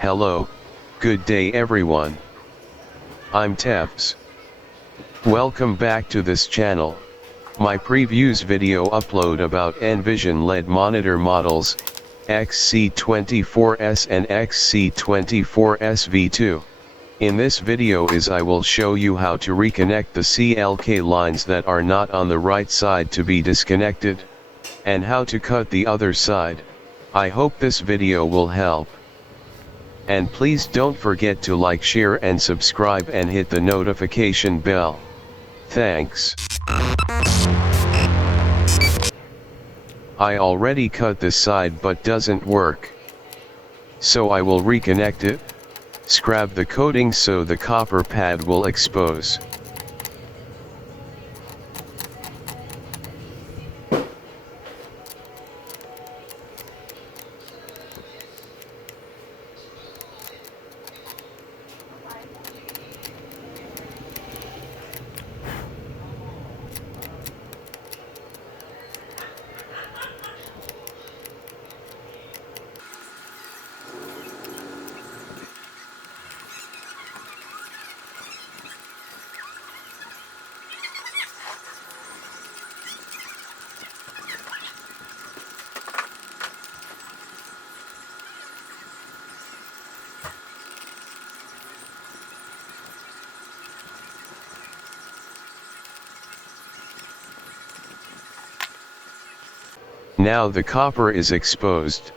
Hello, good day everyone. I'm Tefs. Welcome back to this channel. My previous video upload about Envision LED monitor models, XC24S and XC24S V2. In this video I will show you how to reconnect the CLK lines that are not on the right side to be disconnected, and how to cut the other side. I hope this video will help. And please don't forget to like, share and subscribe and hit the notification bell. Thanks. I already cut this side but doesn't work. So I will reconnect it, scrub the coating so the copper pad will expose. Now the copper is exposed.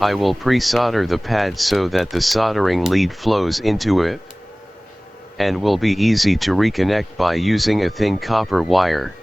I will pre-solder the pad so that the soldering lead flows into it, and will be easy to reconnect by using a thin copper wire.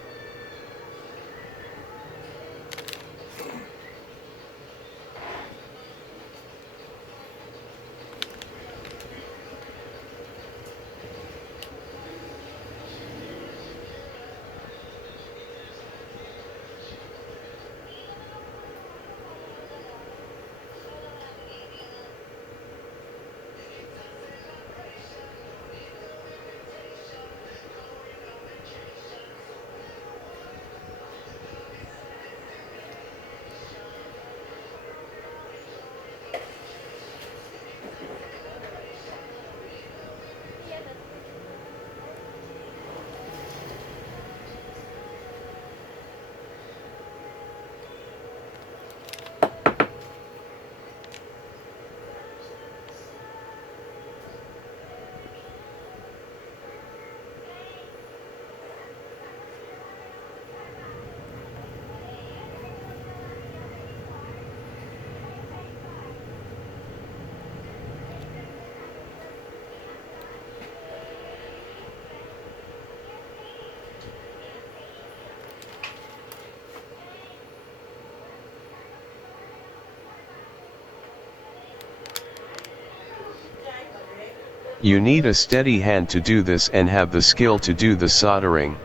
You need a steady hand to do this and have the skill to do the soldering.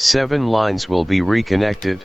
Seven lines will be reconnected.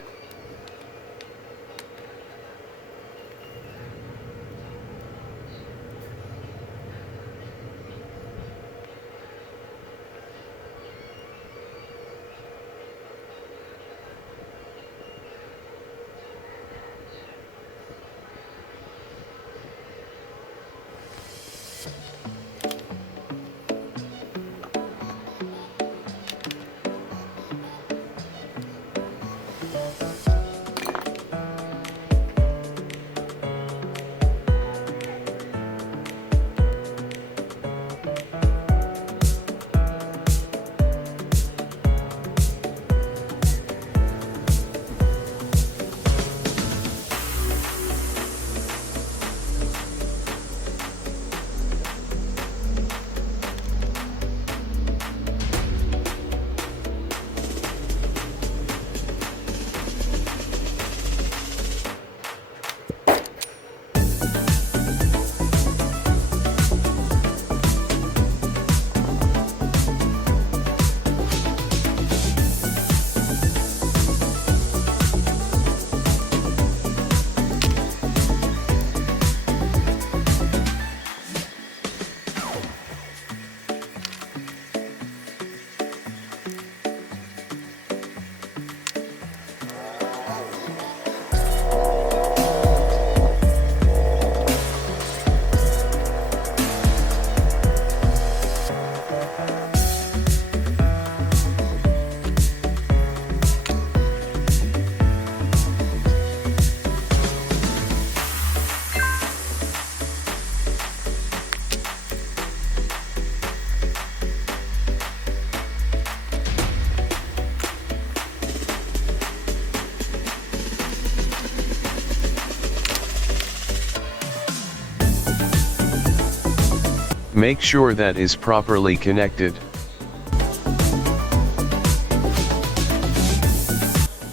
Make sure that is properly connected.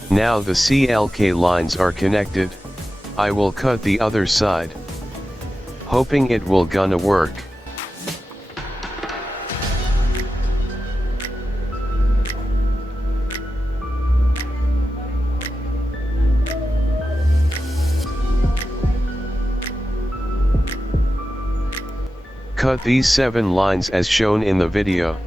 Now the CLK lines are connected. I will cut the other side, hoping it will gonna work. Cut these 7 lines as shown in the video.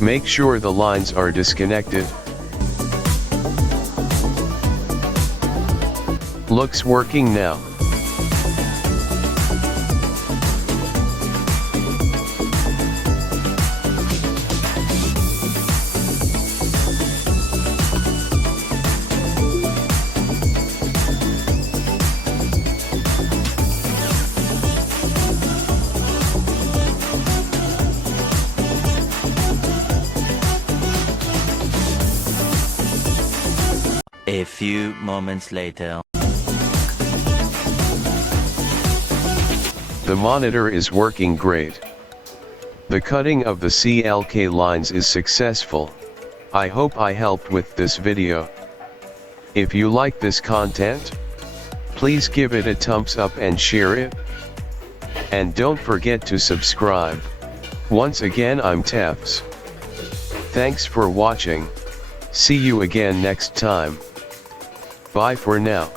Make sure the lines are disconnected. Looks working now. A few moments later. The monitor is working great. The cutting of the CLK lines is successful. I hope I helped with this video. If you like this content, please give it a thumbs up and share it. And don't forget to subscribe. Once again, I'm Tefs. Thanks for watching. See you again next time. Bye for now.